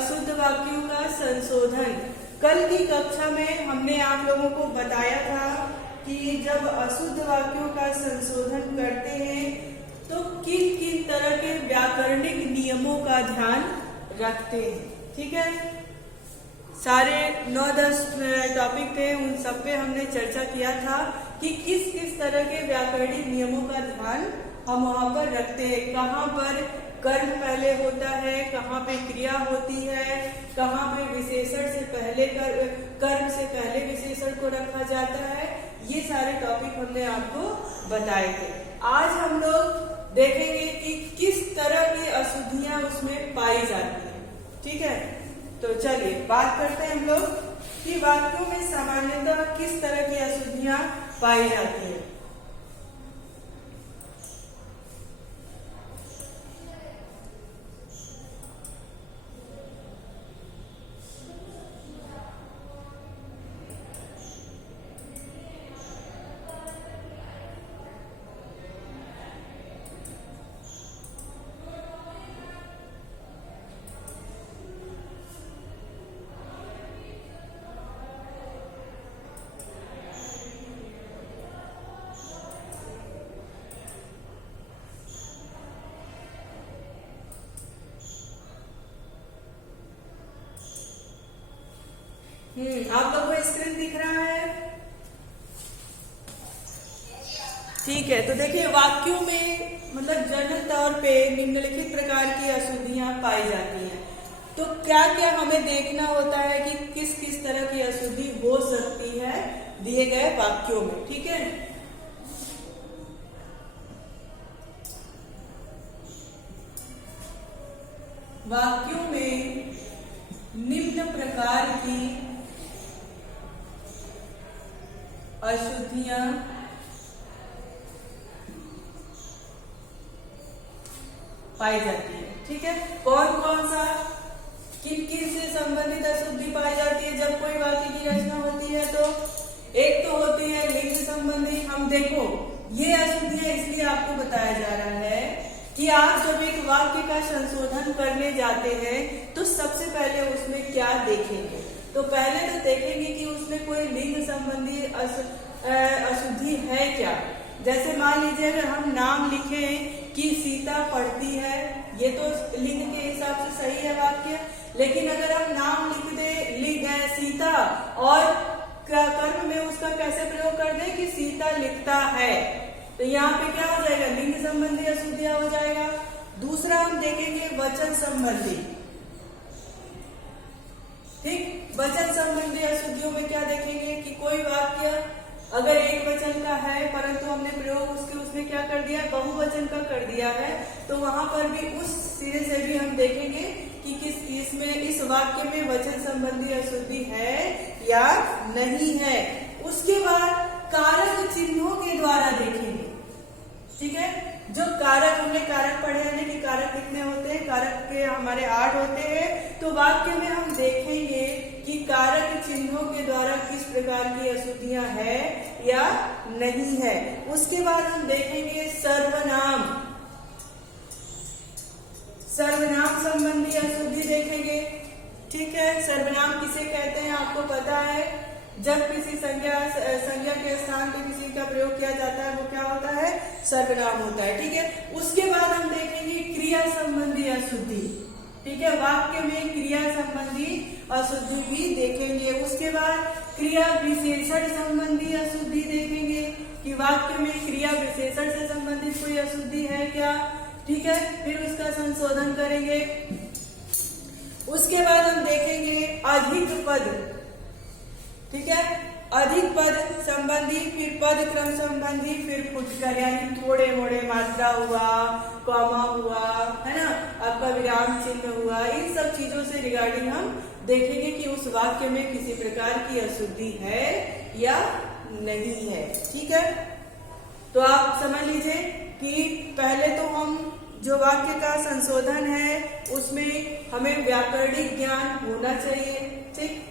अशुद्ध वाक्यों का संशोधन। कल की कक्षा में हमने आप लोगों को बताया था कि जब अशुद्ध वाक्यों का संशोधन करते हैं तो किन किन तरह के व्याकरणिक नियमों का ध्यान रखते हैं। ठीक है, सारे 9-10 टॉपिक थे, उन सब पे हमने चर्चा किया था कि किस किस तरह के व्याकरणिक नियमों का ध्यान हम वहां पर रखते हैं। कहाँ पर कर्म पहले होता है, कहाँ पे क्रिया होती है, कहाँ पे विशेषण से पहले कर्म से पहले विशेषण को रखा जाता है। ये सारे टॉपिक हमने आपको बताए थे। आज हम लोग देखेंगे कि किस तरह की अशुद्धियां उसमें पाई जाती है। ठीक है, तो चलिए बात करते हैं हम लोग कि वाक्यों में सामान्यतः किस तरह की अशुद्धियां पाई जाती है। आप लोग को स्क्रीन दिख रहा है? ठीक है, तो देखिए वाक्यों में मतलब जनरल तौर पे निम्नलिखित प्रकार की अशुद्धियां पाई जाती हैं। तो क्या क्या हमें देखना होता है कि किस किस तरह की अशुद्धि हो सकती है दिए गए वाक्यों में। ठीक है, वाक्यों में निम्न प्रकार की अशुद्धियां पाई जाती है। ठीक है, कौन कौन सा किन किन से संबंधित अशुद्धि पाई जाती है जब कोई वाक्य की रचना होती है? तो एक तो होती है लिंग संबंधी। हम देखो ये अशुद्धियां इसलिए आपको बताया जा रहा है कि आप जब एक वाक्य का संशोधन करने जाते हैं तो सबसे पहले उसमें क्या देखेंगे? तो पहले तो देखेंगे कि उसमें कोई लिंग संबंधी अशुद्धि है क्या। जैसे मान लीजिए अगर हम नाम लिखें कि सीता पढ़ती है, ये तो लिंग के हिसाब से सही है वाक्य। लेकिन अगर हम नाम लिख दे सीता और कर्म में उसका कैसे प्रयोग कर दे कि सीता लिखता है, तो यहाँ पे क्या हो जाएगा? लिंग संबंधी अशुद्धियां हो जाएगा। दूसरा हम देखेंगे वचन संबंधी। ठीक, वचन संबंधी अशुद्धियों में क्या देखेंगे कि कोई वाक्य अगर एक वचन का है परंतु हमने प्रयोग उसमें क्या कर दिया? बहुवचन का कर दिया है, तो वहां पर भी उस सिरे से भी हम देखेंगे कि इस वाक्य में वचन संबंधी अशुद्धि है या नहीं है। उसके बाद कारक चिन्हों के द्वारा देखेंगे। ठीक है, जो कारक हमने कारक पढ़े हैं कि कारक कितने होते हैं? कारक के हमारे 8 होते हैं। तो वाक्य में हम देखेंगे कि कारक चिन्हों के द्वारा किस प्रकार की अशुद्धियां है या नहीं है। उसके बाद हम देखेंगे सर्वनाम। सर्वनाम संबंधी अशुद्धि देखेंगे। ठीक है, सर्वनाम किसे कहते हैं आपको पता है? जब किसी संज्ञा के स्थान पे किसी का प्रयोग किया जाता है वो क्या होता है? सर्वनाम होता है। ठीक है, उसके बाद हम देखेंगे क्रिया संबंधी अशुद्धि। ठीक है, वाक्य में क्रिया संबंधी अशुद्धि भी देखेंगे। उसके बाद क्रिया विशेषण संबंधी अशुद्धि देखेंगे कि वाक्य में क्रिया विशेषण से संबंधित कोई अशुद्धि है क्या। ठीक है, फिर उसका संशोधन करेंगे। उसके बाद हम देखेंगे अधिक पद। ठीक है, अधिक पद संबंधी, फिर पद क्रम संबंधी, फिर फुटकर यानी थोड़े मोड़े मात्रा हुआ, कॉमा हुआ, है ना, आपका विराम चिन्ह हुआ। इन सब चीजों से रिगार्डिंग हम देखेंगे कि उस वाक्य में किसी प्रकार की अशुद्धि है या नहीं है। ठीक है, तो आप समझ लीजिए कि पहले तो हम जो वाक्य का संशोधन है उसमें हमें व्याकरणिक ज्ञान होना चाहिए। ठीक,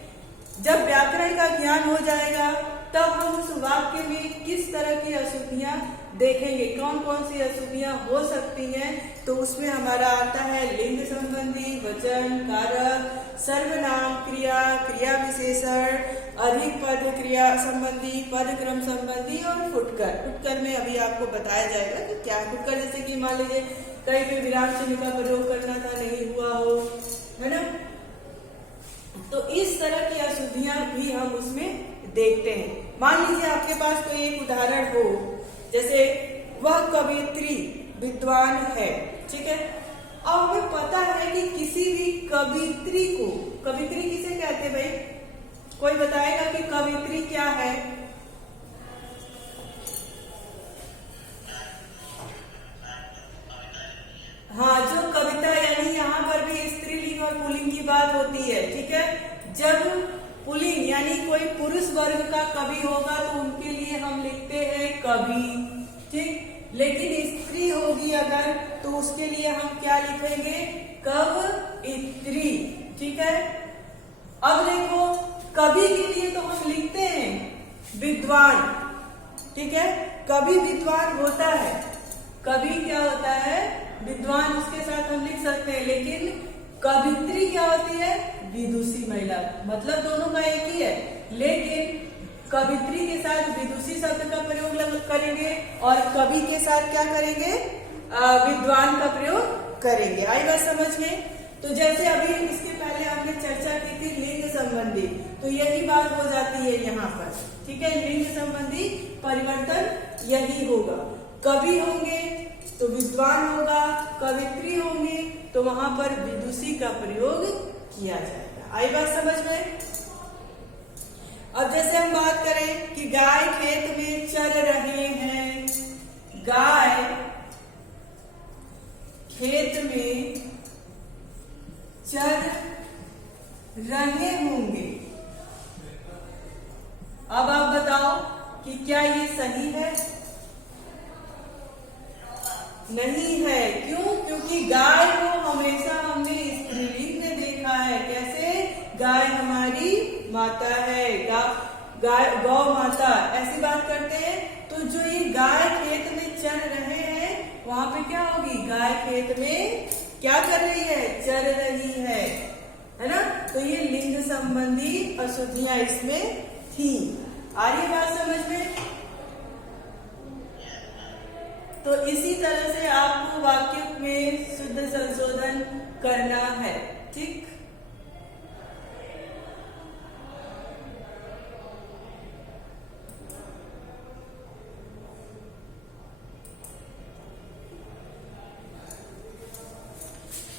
जब व्याकरण का ज्ञान हो जाएगा तब हम उस वाक्य में किस तरह की अशुद्धियां देखेंगे, कौन कौन सी अशुद्धियां हो सकती हैं। तो उसमें हमारा आता है लिंग संबंधी, वचन, कारक, सर्वनाम, क्रिया, क्रिया विशेषण, अधिक पद क्रिया संबंधी, पद क्रम संबंधी और फुटकर। फुटकर में अभी आपको बताया जाएगा कि क्या है फुटकर। जैसे कि मान लीजिए कहीं पे विराम चिन्ह का प्रयोग करना था, नहीं हुआ हो, है ना। तो इस तरह की अशुद्धियां भी हम उसमें देखते हैं। मान लीजिए आपके पास कोई एक उदाहरण हो, जैसे वह कवियत्री विद्वान है, ठीक है। अब हमें पता है कि किसी भी कवियत्री को, कवियत्री किसे कहते हैं भाई, कोई बताएगा कि कवियत्री क्या है? हाँ, जो कविता, यानी यहाँ पर भी स्त्रीलिंग और पुल्लिंग की बात होती है, ठीक है। जब पुल्लिंग यानी कोई पुरुष वर्ग का कवि होगा तो उनके लिए हम लिखते हैं कवि, ठीक। लेकिन स्त्री होगी अगर तो उसके लिए हम क्या लिखेंगे, कवयित्री, ठीक है। अब देखो कवि के लिए तो हम लिखते हैं विद्वान, ठीक है। कवि विद्वान होता है, कवि क्या होता है, विद्वान, उसके साथ हम लिख सकते हैं। लेकिन कवित्री क्या होती है, विदुषी महिला, मतलब दोनों का एक ही है। लेकिन कवित्री के साथ विदुषी शब्द का प्रयोग करेंगे और कवि के साथ क्या करेंगे, विद्वान का प्रयोग करेंगे। आई बात समझ में। तो जैसे अभी इसके पहले हमने चर्चा की थी लिंग संबंधी, तो यही बात हो जाती है यहाँ पर, ठीक है। लिंग संबंधी परिवर्तन यही होगा, कवि होंगे तो विद्वान होगा, कवित्री होंगे तो वहां पर विदुषी का प्रयोग किया जाएगा। आई बात समझ में। अब जैसे हम बात करें कि गाय खेत में चल रहे हैं, गाय खेत में चल रहे होंगे। अब आप बताओ कि क्या ये सही है? नहीं है। क्यों? क्योंकि गाय को हमेशा हमने स्त्रीलिंग में देखा है। कैसे? गाय हमारी माता है, गाय गौ माता, ऐसी बात करते हैं। तो जो ये गाय खेत में चल रहे हैं, वहां पे क्या होगी, गाय खेत में क्या कर रही है, चल रही है ना। तो ये लिंग संबंधी अशुद्धियां इसमें थी। आ रही बात समझ में। तो इसी तरह से आपको वाक्य में शुद्ध संशोधन करना है, ठीक।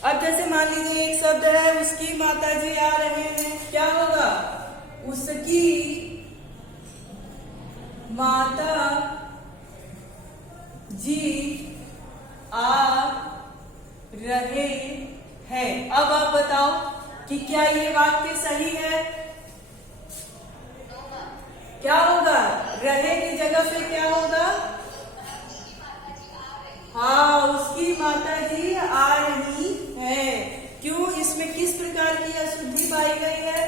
अब जैसे मान लीजिए एक शब्द है, उसकी माता जी आ रहे हैं, क्या होगा, उसकी माता जी आ रहे हैं। अब आप बताओ कि क्या ये वाक्य सही है? क्या होगा, रहे की जगह पे क्या होगा, हाँ, उसकी माता जी आ रही है। क्यों? इसमें किस प्रकार की अशुद्धि पाई गई है,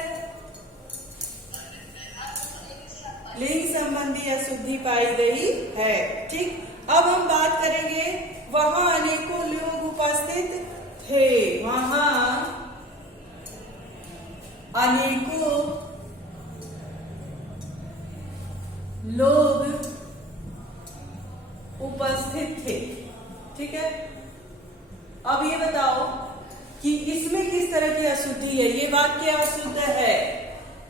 लिंग संबंधी अशुद्धि पाई गई है, ठीक। अब हम बात करेंगे, वहां अनेकों लोग उपस्थित थे, वहां अनेकों लोग उपस्थित थे, ठीक है। अब ये बताओ कि इसमें किस तरह की अशुद्धि है, ये वाक्य अशुद्ध है,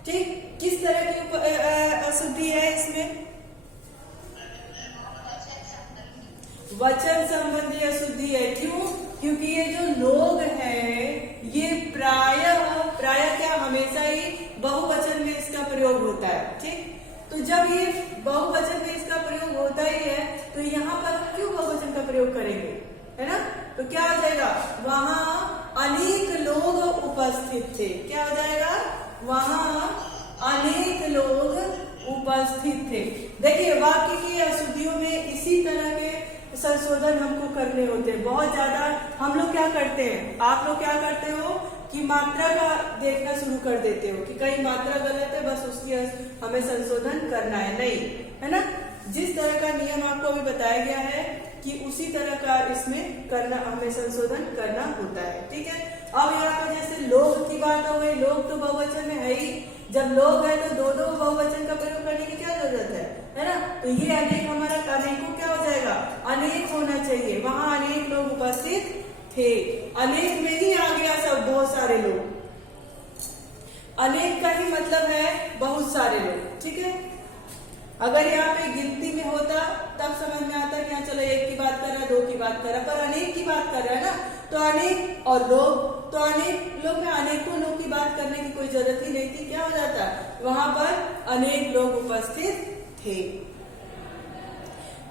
ठीक। किस तरह की अशुद्धि है इसमें, वचन संबंधी अशुद्धि है। क्यों? क्योंकि ये जो लोग हैं ये प्रायः क्या, हमेशा ही बहुवचन में इसका प्रयोग होता है, ठीक। तो जब ये बहुवचन में इसका प्रयोग होता ही है, तो यहाँ पर क्यों बहुवचन का प्रयोग करेंगे, है ना। तो क्या हो जाएगा, वहां अनेक लोग उपस्थित थे, क्या हो जाएगा, वहां अनेक लोग उपस्थित थे। देखिए वाक्य की अशुद्धियों में इसी तरह के संशोधन हमको करने होते हैं बहुत ज्यादा। हम लोग क्या करते हैं, आप लोग क्या करते हो कि मात्रा का देखना शुरू कर देते हो कि कहीं मात्रा गलत है, बस उसकी हमें संशोधन करना है, नहीं, है ना। जिस तरह का नियम आपको अभी बताया गया है कि उसी तरह का इसमें करना, हमें संशोधन करना होता है, ठीक है। अब यहाँ पर जैसे लोग की बात हो गई, लोग तो बहुवचन में है ही, जब लोग है तो दो दो बहुवचन का प्रयोग करने की क्या जरूरत है ना। तो ये अनेक हमारा अनेकों क्या हो जाएगा, अनेक होना चाहिए, वहां अनेक लोग उपस्थित थे, अनेक में ही आ गया सब, बहुत सारे लोग। अनेक का ही मतलब है बहुत सारे लोग, ठीक है। अगर यहाँ पे गिनती में होता तब समझ में आता कि हाँ चलो एक की बात कर रहा है, दो की बात कर रहा है, पर अनेक की बात कर रहा है ना, तो अनेक और लोग, तो अनेक लोग में अनेकों लोग की बात करने की कोई जरूरत ही नहीं थी, क्या हो जाता, वहां पर अनेक लोग उपस्थित थे।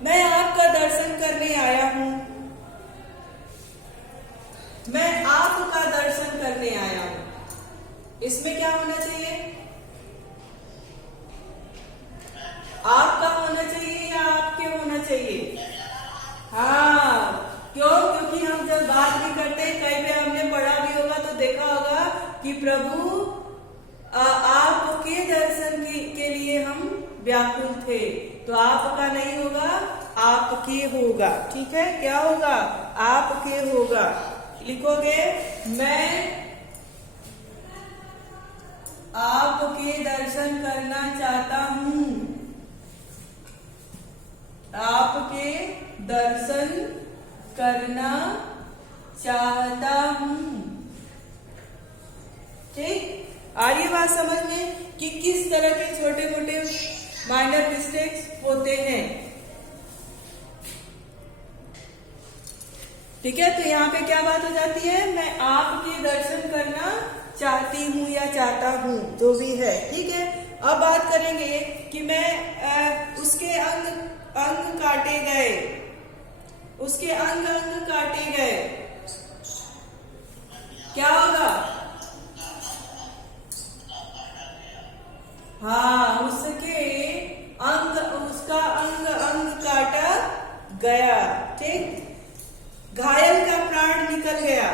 मैं आपका दर्शन करने आया हूं, मैं आपका दर्शन करने आया हूं, इसमें क्या होना चाहिए, आपका होना चाहिए या आपके होना चाहिए। हाँ, क्यों, क्योंकि हम जब बात भी करते हैं, कई बार हमने पढ़ा भी होगा तो देखा होगा कि प्रभु आपके दर्शन के लिए हम व्याकुल थे, तो आपका नहीं होगा, आपके होगा, ठीक है। क्या होगा, आपके होगा। लिखोगे, मैं आपके दर्शन करना चाहता हूं, आपके दर्शन करना चाहता हूं, ठीक। आ रही बात समझ में कि किस तरह के छोटे मोटे माइनर मिस्टेक्स होते हैं, ठीक है। तो यहाँ पे क्या बात हो जाती है, मैं आपके दर्शन करना चाहती हूँ या चाहता हूँ, जो भी है, ठीक है। अब बात करेंगे कि मैं उसके अंग काटे गए, उसके अंग काटे गए, क्या होगा, हाँ, उसके अंग, उसका अंग काटा गया, ठीक। घायल का प्राण निकल गया,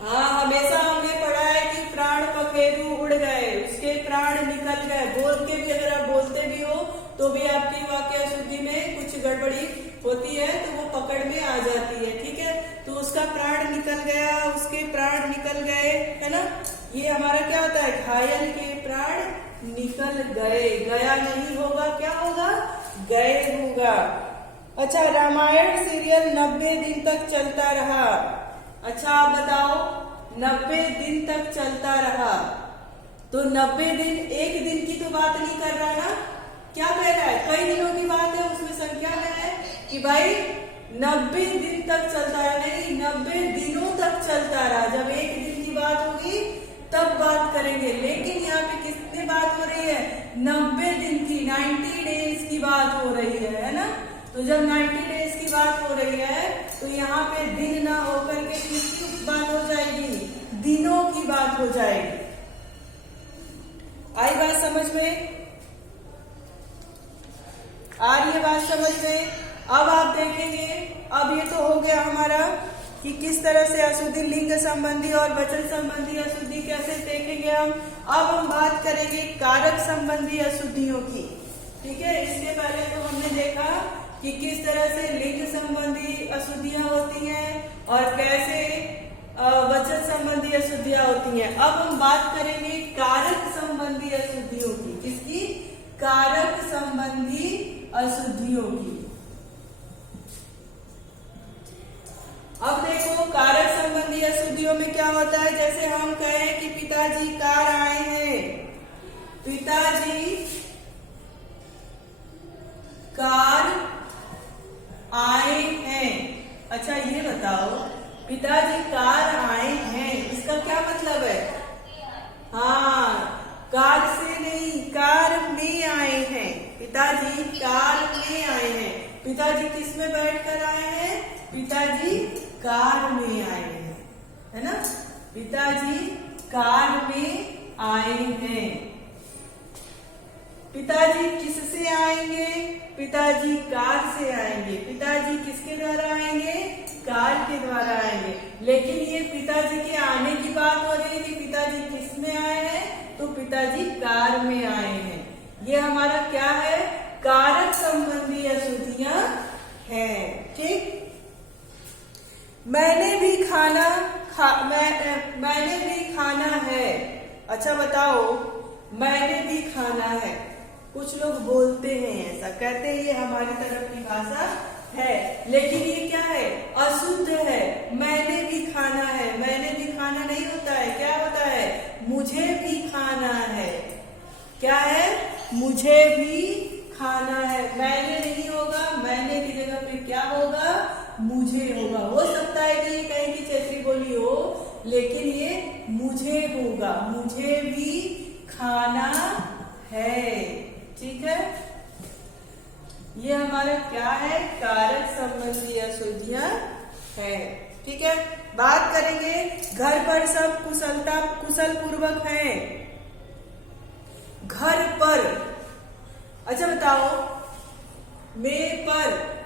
हाँ, हमेशा हमने पढ़ा है कि प्राण पखेरु उड़ गए, उसके प्राण निकल गए। बोल के भी अगर आप बोलते भी हो तो भी आपकी वाक्य शुद्धि में कुछ गड़बड़ी होती है, तो वो पकड़ में आ जाती है, ठीक है। तो उसका प्राण निकल गया, उसके प्राण निकल गए, है ना। ये हमारा क्या होता है, घायल के प्राण निकल गए, गया नहीं होगा, क्या होगा, गए होगा। अच्छा, रामायण सीरियल 90 दिन तक चलता रहा। अच्छा, आप बताओ, 90 दिन तक चलता रहा, तो 90 दिन एक दिन की तो बात नहीं कर रहा ना, क्या कह रहा है, कई दिनों की बात है, उसमें संख्या में है कि भाई 90 दिन तक चलता रहा, नहीं, 90 दिनों तक चलता रहा। जब एक दिन की बात होगी तब बात करेंगे, लेकिन यहाँ पे कितनी बात हो रही है, 90 दिन की, 90 डेज की बात हो रही है ना। तो जब 90 डेज की बात हो रही है तो यहाँ पे दिन ना होकर के किसकी बात हो जाएगी, दिनों की बात हो जाएगी। आई बात समझ में, आ रही है बात समझ में। अब आप देखेंगे, अब ये तो हो गया हमारा कि किस तरह से अशुद्धि, लिंग संबंधी और वचन संबंधी अशुद्धि कैसे देखेंगे हम। अब हम बात करेंगे कारक संबंधी अशुद्धियों की, ठीक है। इसके पहले तो हमने देखा कि किस तरह से लिंग संबंधी अशुद्धियां होती हैं और कैसे वचन संबंधी अशुद्धियां होती हैं। अब हम बात करेंगे कारक संबंधी अशुद्धियों की, किसकी, कारक संबंधी अशुद्धियों की। अब देखो, कारक संबंधी अशुद्धियों में क्या होता है, जैसे हम कहें कि पिताजी कार आए हैं, पिताजी कार आए हैं। अच्छा, ये बताओ, पिताजी कार आए हैं, इसका क्या मतलब है, हाँ, कार से नहीं, कार में आए हैं, पिताजी कार में आए हैं। पिताजी किस में बैठकर आए हैं, पिताजी कार में आए हैं, है ना, पिताजी कार में आए हैं। पिताजी किससे आएंगे, पिताजी कार से आएंगे। पिताजी किसके द्वारा आएंगे, कार के द्वारा आएंगे। लेकिन ये पिताजी के आने की बात हो रही है कि पिताजी किस में आए हैं, तो पिताजी कार में आए हैं। ये हमारा क्या है, कारक संबंधी अशुद्धियां हैं। ठीक, मैंने भी खाना है। अच्छा बताओ, मैंने भी खाना है। कुछ लोग बोलते हैं ऐसा, कहते हैं ये हमारी तरफ की भाषा है, लेकिन ये क्या है, अशुद्ध है। मैंने भी खाना है, मैंने भी खाना नहीं होता है, क्या होता है, मुझे भी खाना है। क्या है, मुझे भी खाना है। मैंने नहीं होगा, मैंने की जगह पे क्या होगा, मुझे होगा। हो सकता है कि ये कहीं की क्षेत्रीय बोली हो, लेकिन ये मुझे होगा, मुझे भी खाना है। ठीक है, ये हमारा क्या है, कारक संबंधी अशुद्धियां है। ठीक है, बात करेंगे घर पर सब कुशल पूर्वक हैं। घर पर, अच्छा बताओ, में पर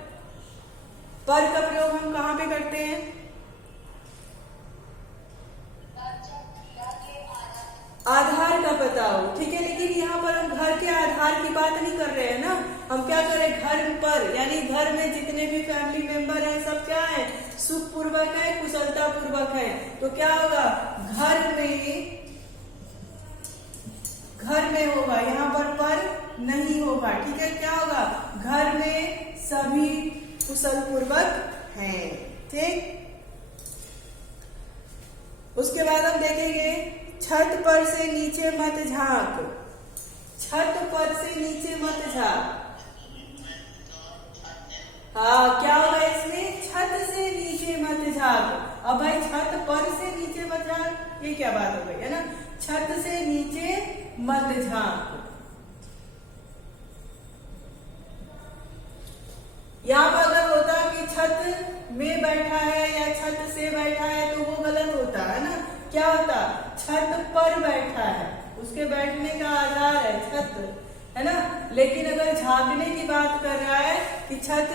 का प्रयोग हम कहाँ पे करते हैं, आधार का बताओ। ठीक है, लेकिन यहाँ पर हम घर के आधार की बात नहीं कर रहे हैं ना, हम क्या करें, घर पर, यानी घर में जितने भी फैमिली मेंबर हैं सब क्या है, सुखपूर्वक है, कुशलता पूर्वक है। तो क्या होगा, घर में होगा, यहाँ पर नहीं होगा। ठीक है, क्या होगा, घर में सभी कुशल पूर्वक हैं। ठीक, उसके बाद हम देखेंगे छत पर से नीचे मत झांक। छत पर से नीचे मत झांक। हाँ, क्या होगा इसमें, छत से नीचे मत झांक। अब भाई छत पर से नीचे मत झांक, ये क्या बात हो गई है ना, छत से नीचे मत झांक। यहाँ पर अगर होता कि छत में बैठा है या छत से बैठा है तो वो गलत होता है ना, क्या होता, छत पर बैठा है, उसके बैठने का आधार है छत, है ना। लेकिन अगर झांकने की बात कर रहा है कि छत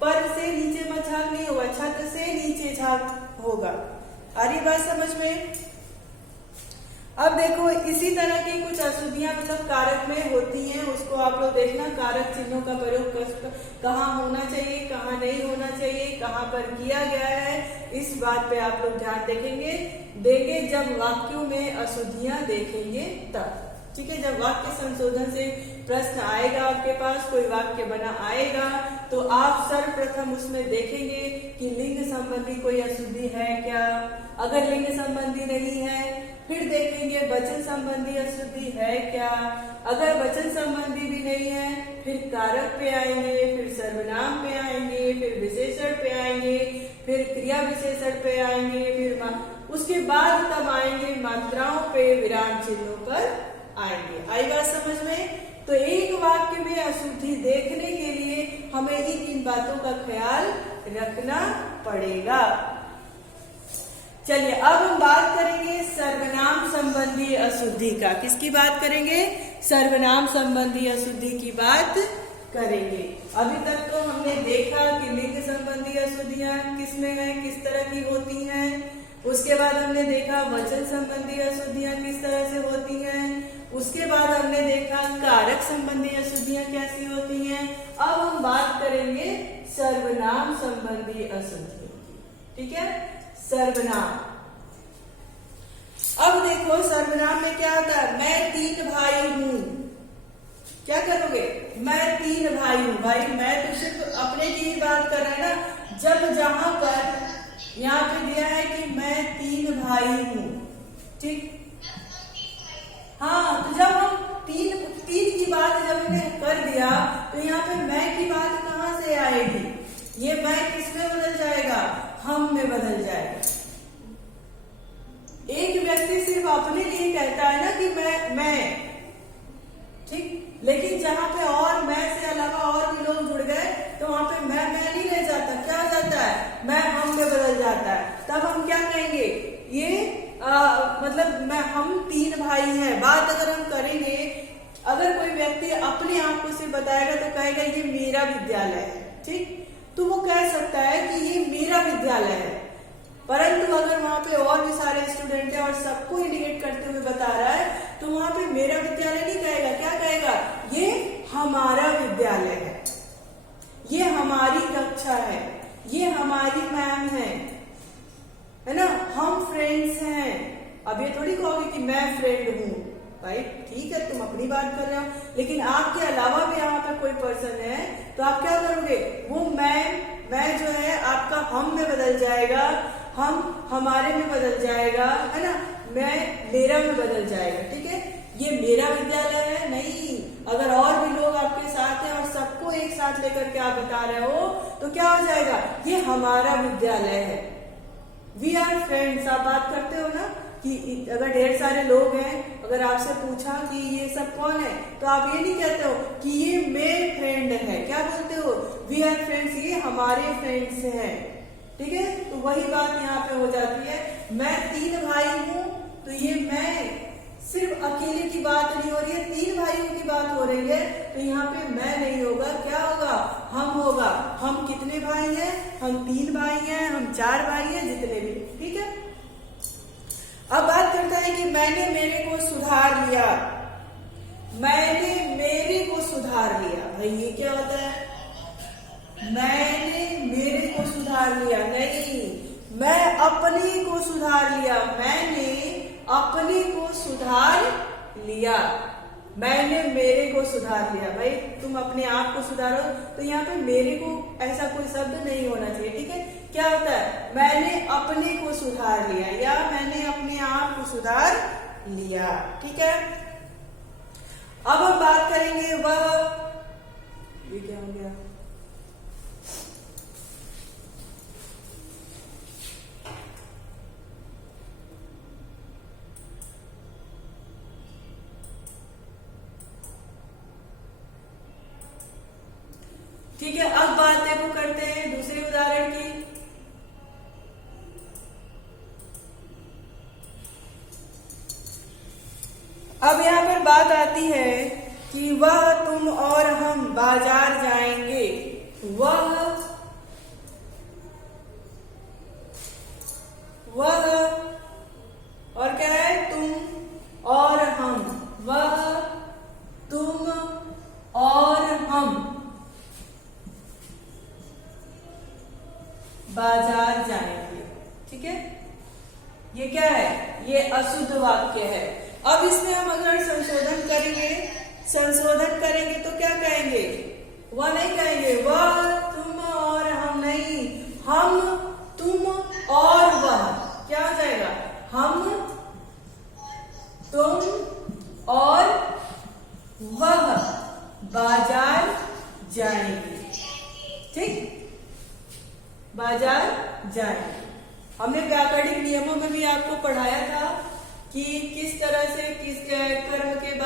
पर से नीचे मत झांक नहीं होगा, छत से नीचे झांक होगा। आ रही बात समझ में। अब देखो, इसी तरह की कुछ अशुद्धियां मतलब कारक में होती हैं, उसको आप लोग देखना, कारक चिन्हों का प्रयोग कहाँ होना चाहिए, कहाँ नहीं होना चाहिए, कहाँ पर किया गया है, इस बात पे आप लोग ध्यान देंगे जब वाक्यों में अशुद्धियां देखेंगे तब। ठीक है, जब वाक्य संशोधन से प्रश्न आएगा, आपके पास कोई वाक्य बना आएगा, तो आप सर्वप्रथम उसमें देखेंगे कि लिंग संबंधी कोई अशुद्धि है क्या। अगर लिंग संबंधी नहीं है, फिर देखेंगे वचन संबंधी अशुद्धि है क्या। अगर वचन संबंधी भी नहीं है, फिर कारक पे आएंगे, फिर सर्वनाम पे आएंगे, फिर विशेषण पे आएंगे, फिर क्रिया विशेषण पे आएंगे, फिर उसके बाद तब आएंगे मात्राओं पे, विराम चिन्हों पर आएंगे। आई बात समझ में। तो एक वाक्य में अशुद्धि देखने के लिए हमें इन बातों का ख्याल रखना पड़ेगा। चलिए, अब हम बात करेंगे सर्वनाम संबंधी अशुद्धि का। किसकी बात करेंगे, सर्वनाम संबंधी अशुद्धि की बात करेंगे। अभी तक तो हमने देखा कि लिंग संबंधी अशुद्धियां किसमें है, किस तरह की होती हैं। उसके बाद हमने देखा वचन संबंधी अशुद्धियां किस तरह से होती हैं। उसके बाद हमने देखा कारक संबंधी अशुद्धियां कैसी होती हैं। अब हम बात करेंगे सर्वनाम संबंधी अशुद्धि। ठीक है, सर्वनाम। अब देखो, सर्वनाम में क्या होता है, मैं 3 भाई हूं। क्या करोगे, मैं 3 भाई हूं। भाई मैं तो सिर्फ अपने की ही बात कर रहा है ना। जब जहां पर यहाँ पे दिया है कि मैं 3 भाई हूं, ठीक, हाँ, तो जब हम तीन की बात जब हमने कर दिया, तो यहाँ पे मैं की बात कहाँ से आएगी, ये मैं किसमें बदल जाएगा, हम में बदल जाएगा। एक व्यक्ति सिर्फ अपने लिए कहता है ना कि मैं, ठीक, लेकिन जहां पे और मैं से अलावा और भी लोग जुड़ गए, तो वहां पे मैं नहीं रह जाता, क्या हो जाता है, मैं हम में बदल जाता है। तब हम क्या कहेंगे, ये मतलब हम 3 भाई हैं। बात अगर हम करेंगे, अगर कोई व्यक्ति अपने आप को से बताएगा तो कहेगा ये मेरा विद्यालय है, ठीक, तो वो कह सकता है कि ये मेरा विद्यालय है। परंतु अगर वहां पे और भी सारे स्टूडेंट है और सबको इंडिकेट करते हुए बता रहा है, तो वहां पे मेरा विद्यालय नहीं कहेगा, क्या कहेगा? ये हमारा विद्यालय है, ये हमारी कक्षा है, ये हमारी मैम है ना, हम फ्रेंड्स हैं। अब ये थोड़ी कहोगे कि मैं फ्रेंड हूं, भाई ठीक है तुम अपनी बात कर रहे हो, लेकिन आपके अलावा भी यहाँ पे कोई पर्सन है तो आप क्या करोगे? वो मैं जो है आपका हम में बदल जाएगा, हम हमारे में बदल जाएगा, है ना, मैं मेरा में बदल जाएगा। ठीक है, ये मेरा विद्यालय है नहीं। अगर और भी लोग आपके साथ हैं और सबको एक साथ लेकर के आप बता रहे हो तो क्या हो जाएगा? ये हमारा विद्यालय है, वी आर फ्रेंड्स। आप बात करते हो ना कि अगर ढेर सारे लोग हैं, अगर आपसे पूछा कि ये सब कौन है, तो आप ये नहीं कहते हो कि ये मेरे फ्रेंड है, क्या बोलते हो? वी आर फ्रेंड्स, ये हमारे फ्रेंड्स हैं। ठीक है, तो वही बात यहाँ पे हो जाती है। मैं 3 भाई हूं, तो ये मैं सिर्फ अकेले की बात नहीं हो रही है, 3 भाइयों की बात हो रही है, तो यहाँ पे मैं नहीं होगा, क्या होगा? हम होगा। हम कितने भाई हैं? हम 3 भाई हैं, हम 4 भाई हैं, जितने भी। ठीक है, अब बात करता है कि मैंने मेरे को सुधार लिया, मैंने मेरे को सुधार लिया। भाई ये क्या होता है? मैंने मेरे को सुधार लिया नहीं, मैं अपने को सुधार लिया, मैंने अपने को सुधार लिया, मैंने मेरे को सुधार लिया। भाई तुम अपने आप को सुधारो, तो यहाँ पे मेरे को ऐसा कोई शब्द नहीं होना चाहिए। ठीक है, क्या होता है? मैंने अपने को सुधार लिया या मैंने अपने आप को सुधार लिया। ठीक है, अब हम बात करेंगे वह, ये क्या हो गया? ठीक है, अब बात देखो करते हैं दूसरे उदाहरण की। अब यहाँ पर बात आती है कि वह, तुम और हम बाजार जाएंगे। वह और क्या है? तुम और हम, वह, तुम और हम बाजार जाएंगे। ठीक है, ये क्या है? ये अशुद्ध वाक्य है। अब इसमें हम अगर संशोधन करेंगे तो क्या कहेंगे? वह नहीं कहेंगे, वह, तुम और हम नहीं, हम, तुम और वह। क्या हो जाएगा? हम, तुम और वह बाजार जाएंगे। ठीक, बाजार जाएंगे। हमने व्याकरणिक नियमों में भी आपको पढ़ाया था कि किस तरह से किस कर्म के बाद